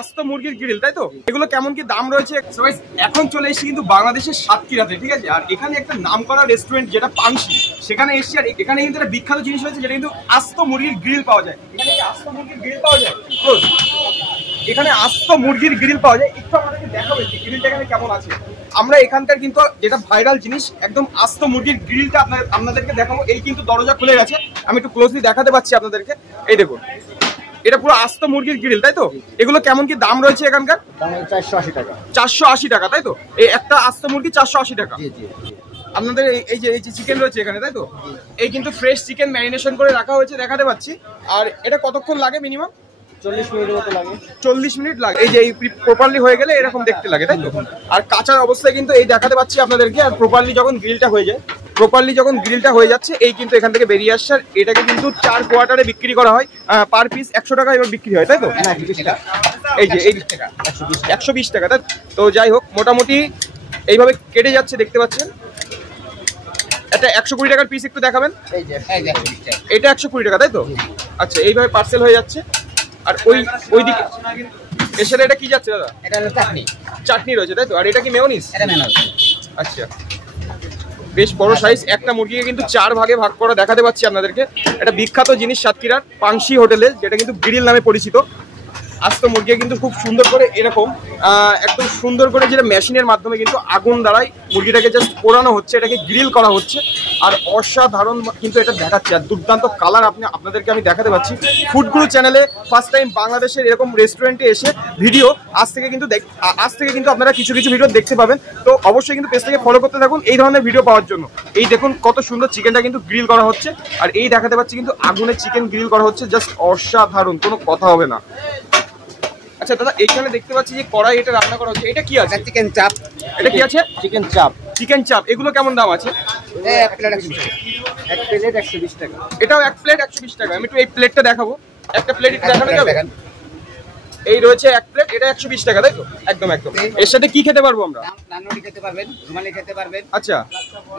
আস্ত মুরগির গ্রিল, তাই তো? এগুলো কেমন কি দাম রয়েছে? এখন চলে এসেছি কিন্তু বাংলাদেশের সাতক্ষীরাতে, ঠিক আছে? আর এখানে একটা নামকরা রেস্টুরেন্ট যেটা পাংশি, সেখানে এসেছি। আর এখানে কিন্তু একটা বিখ্যাত জিনিস রয়েছে যেটা কিন্তু আস্ত মুরগির গ্রিল পাওয়া যায়। এখানে কি আস্ত মুরগির গ্রিল পাওয়া যায়? এখানে আস্ত মুরগির গ্রিল পাওয়া যায়। একটু আমাদেরকে দেখাবে যে গ্রিলটা এখানে কেমন আছে। আমরা এখানকার কিন্তু যেটা ভাইরাল জিনিস একদম আস্ত মুরগির গ্রিলটা আপনাদেরকে দেখাবো। এই কিন্তু দরজা খুলে গেছে, আমি একটু ক্লোজলি দেখাতে পাচ্ছি আপনাদেরকে। এই দেখুন, এটা পুরো আস্ত মুরগির গ্রিল, তাই তো? এগুলো কেমন কি দাম রয়েছে এখানকার? 480 টাকা। 480 টাকা, তাই তো? এই একটা আস্ত মুরগি 480 টাকা। আপনাদের এই যে চিকেন রয়েছে এখানে, তাই তো? এই কিন্তু ফ্রেশ চিকেন ম্যারিনেশন করে রাখা হয়েছে, দেখাতে পাচ্ছি। আর এটা কতক্ষণ লাগে মিনিমাম? 40 মিনিটের মতো লাগে। 40 মিনিট লাগে। এই যে এই প্রপারলি হয়ে গেলে এরকম দেখতে লাগে, তাই তো? আর কাঁচা অবস্থায় কিন্তু এই দেখাতে পাচ্ছি আপনাদেরকে। আর প্রপারলি যখন গ্রিলটা হয়ে যাচ্ছে, এই কিন্তু এখান থেকে বেরিয়ে আসছে। আর এটাকে কিন্তু 4 কোয়ার্টারে বিক্রি করা হয়, পার পিস 100 টাকা এবার বিক্রি হয়, তাই তো? এই যে এই 120 টাকা, তাই তো? যাই হোক, মোটামুটি এইভাবে কেটে যাচ্ছে, দেখতে পাচ্ছেন। এটা 120 টাকার পিস, একটু দেখাবেন। এটা 120 টাকা, তাই তো? আচ্ছা, এইভাবে পার্সেল হয়ে যাচ্ছে। আর ওইদিকে এর সাথে এটা কি যাচ্ছে দাদা? এটা হলো চাটনি রয়েছে, তাই তো? আর এটা কি মেয়োনিজ? এটা মেয়োনিজ। আচ্ছা, বেশ বড় সাইজ। একটা মুরগিকে কিন্তু 4 ভাগে ভাগ করা দেখাতে পাচ্ছি আপনাদেরকে। এটা বিখ্যাত জিনিস সাতক্ষীরার পাংশি হোটেলে, যেটা কিন্তু গ্রিল নামে পরিচিত। আস্ত মুরগি কিন্তু খুব সুন্দর করে এরকম একদম সুন্দর করে যেটা মেশিনের মাধ্যমে কিন্তু আগুন দ্বারাই মুরগিটাকে জাস্ট পোড়ানো হচ্ছে, এটাকে গ্রিল করা হচ্ছে। আর অসাধারণ কিন্তু এটা দেখাচ্ছে। আর দুর্দান্ত কালার আপনাদেরকে আমি দেখাতে পাচ্ছি। ফুডগুরু চ্যানেলে ফার্স্ট টাইম বাংলাদেশের এরকম রেস্টুরেন্টে এসে ভিডিও আজ থেকে কিন্তু আপনারা কিছু ভিডিও দেখতে পাবেন। তো অবশ্যই কিন্তু পেজটাকে ফলো করতে থাকুন এই ধরনের ভিডিও পাওয়ার জন্য। এই দেখুন কত সুন্দর চিকেনটা কিন্তু গ্রিল করা হচ্ছে। আর এই দেখাতে পাচ্ছি কিন্তু আগুনে চিকেন গ্রিল করা হচ্ছে, জাস্ট অসাধারণ, কোনো কথা হবে না। আচ্ছা দাদা, এখানে দেখতে পাচ্ছি যে কড়াই এটা রান্না করা হচ্ছে, এটা কি আছে? চিকেন চাপ। এটা কি আছে? চিকেন চাপ। চিকেন চাপ, এগুলো কেমন দাম আছে? এক প্লেট 120 টাকা। এটাও এক প্লেট 120 টাকা। আমি একটু এই প্লেটটা দেখাবো, একটা প্লেট একটু দেখানো যাবে? এই রয়েছে এক প্লেট, এটা 120 টাকা, তাই তো? একদম। এর সাথে কি খেতে পারবো আমরা? নানরুটি খেতে পারবেন, রুমালি খেতে পারবেন। আচ্ছা,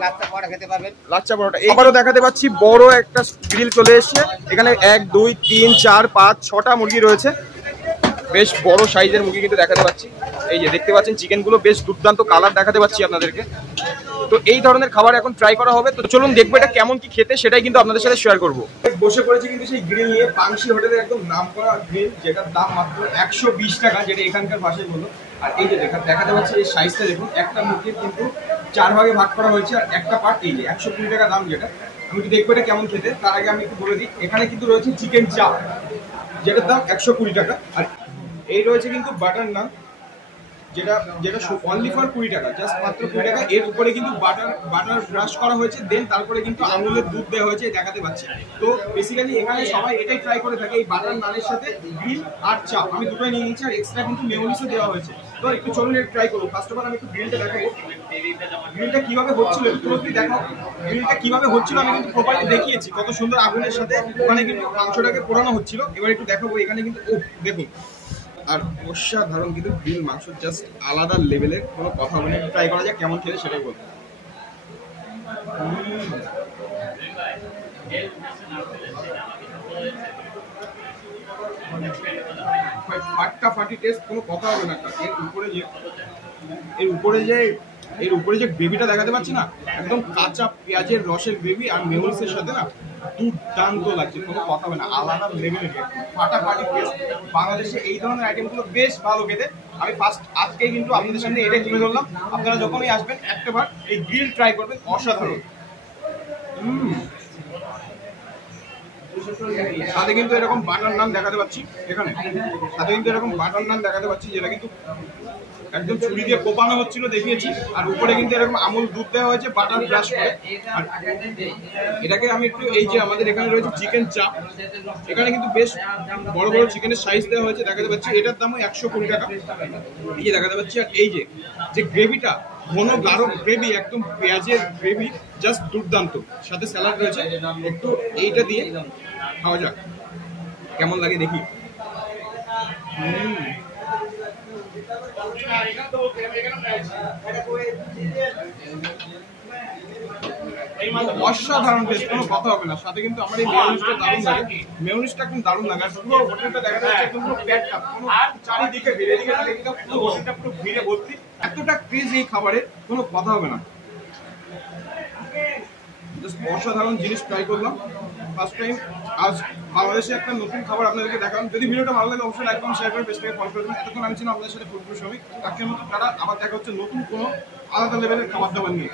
লাচ্চা পরোটা খেতে পারবেন। লাচ্চা পরোটা। এবারও দেখাতে পাচ্ছি বড় একটা গ্রিল চলে এসেছে। এখানে 1 2 3 4 5 6টা মুরগি রয়েছে। বেশ বড় সাইজের মুরগি কিন্তু দেখাতে পাচ্ছি। এই যে দেখতে পাচ্ছেন চিকেনগুলো বেশ দুর্দান্ত কালার দেখাতে পাচ্ছি আপনাদেরকে। তো এই ধরনের খাবার এখন ট্রাই করা হবে। তো চলুন দেখবো এটা কেমন কি খেতে, সেটাই কিন্তু আপনাদের সাথে শেয়ার করবো। বসে পড়েছি কিন্তু সেই গ্রিল নিয়ে, পাংশি হোটেলের একদম নামকরা গ্রিল, যেটার দাম মাত্র 120 টাকা, যেটা এখানকার ভাষায় বললো। আর এই যে দেখাতে পাচ্ছি এই সাইজটা দেখুন, একটা মুরগির কিন্তু 4 ভাগে ভাগ করা হয়েছে। আর একটা পার্ট এই যে 120 টাকা দাম, যেটা আমি একটু দেখবো এটা কেমন খেতে। তার আগে আমি একটু বলে দিই, এখানে কিন্তু রয়েছে চিকেন চাপ, যেটার দাম 120 টাকা। আর এই রয়েছে কিন্তু বাটার নান, যেটা অনলি ফর 20 টাকা, জাস্ট মাত্র 20 টাকা। এর উপরে কিন্তু বাটার ব্রাশ করা হয়েছে, দেন তারপরে কিন্তু আমুলের দুধ দেওয়া হয়েছে, দেখাতে পাচ্ছি। তো বেসিক্যালি এখানে সবাই এটাই ট্রাই করে থাকে, এই বাটার নানের সাথে গ্রিল আর চাপ। আমি দুটোই নিয়ে নিয়েছি, আর এক্সট্রা কিন্তু মেয়োনিজও দেওয়া হয়েছে। তো একটু চলুন এটা ট্রাই করবো। ফার্স্ট অফ অল আমি একটু গ্রিলটা দেখাবো, গ্রিলটা কিভাবে হচ্ছিল একটু দেখাও। গ্রিলটা কিভাবে হচ্ছিল আমি কিন্তু প্রপারলি দেখিয়েছি, কত সুন্দর আগুনের সাথে ওখানে কিন্তু মাংসটাকে পোড়ানো হচ্ছিল। এবার একটু দেখাবো, এখানে কিন্তু দেখুন। আর অসাধারণ কিন্তু গ্রিল মাংস, জাস্ট আলাদা লেভেলের, কোনো কথা হবে না। ট্রাই করা যাক কেমন খেলে, সেটাই বলবো। ফাটাফাটি টেস্ট, কোনো কথা হবে না। এর উপরে যে গ্রেভিটা দেখাতে পাচ্ছি না, একদম কাঁচা পেঁয়াজের রসের গ্রেভি আর মেয়োনিজের সাথে না দুর্দান্ত লাগছে, কোনো কথা হবে না। আলাদা লেভেলের ফাটাফাটি টেস্ট। বাংলাদেশে এই ধরনের আইটেমগুলো বেশ ভালো খেতে। আমি আজকেই কিন্তু আপনাদের সামনে এটাই তুলে ধরলাম। আপনারা যখনই আসবেন একটাবার এই গ্রিল ট্রাই করবেন, অসাধারণ। সাথে কিন্তু এরকম বাটার নান দেখাতে পাচ্ছি, যেটা কিন্তু একদম ছুরি দিয়ে কোপানো হচ্ছিল, দেখিয়েছি। আর উপরে কিন্তু এরকম আমুল দুধ দেওয়া হয়েছে বাটার ব্রাশ করে। আর এটাকে আমি একটু, এই যে আমাদের এখানে রয়েছে চিকেন চাপ, এখানে কিন্তু বেশ বড় বড় চিকেনের সাইজ দেওয়া হয়েছে, দেখাতে পাচ্ছি। এটার দামও 120 টাকা, এই যে দেখাতে পাচ্ছি। আর এই যে গ্রেভিটা, ঘন গাঢ় গ্রেভি, একদম পেঁয়াজের গ্রেভি, জাস্ট দুর্দান্ত। সাথে স্যালাড রয়েছে, একটু এইটা দিয়ে খাওয়া যাক কেমন লাগে, দেখি। অসাধারণ টেস্ট, কোনো কথা হবে না। সাথে কিন্তু আমার এই মেয়োনিজটা দারুণ লাগে, মেয়োনিজটা একদম দারুণ লাগে। আর পুরো হোটেলটা দেখা যাচ্ছে একদম পুরো প্যাকড আপ, কোনো চারিদিকে ভিড়ে, এদিকে পুরো হোটেলটা পুরো ভিড়ে ভর্তি। এতটা ক্রেজ এই খাবারে, কোনো কথা হবে না। জাস্ট অসাধারণ জিনিস ট্রাই করলাম ফার্স্ট টাইম আজ বাংলাদেশে একটা নতুন খাবার আপনাদেরকে দেখালাম। যদি ভিডিওটা ভালো লাগে অবশ্যই লাইক করুন, শেয়ার করুন, পেজটাকে ফলো করুন। এতক্ষণ আমি ছিলাম আপনাদের সাথে ফুটবল শ্রমিক। আজকের মতো তারা আবার দেখা হচ্ছে নতুন কোনো আলাদা লেভেলের খাবার দাবার নিয়ে।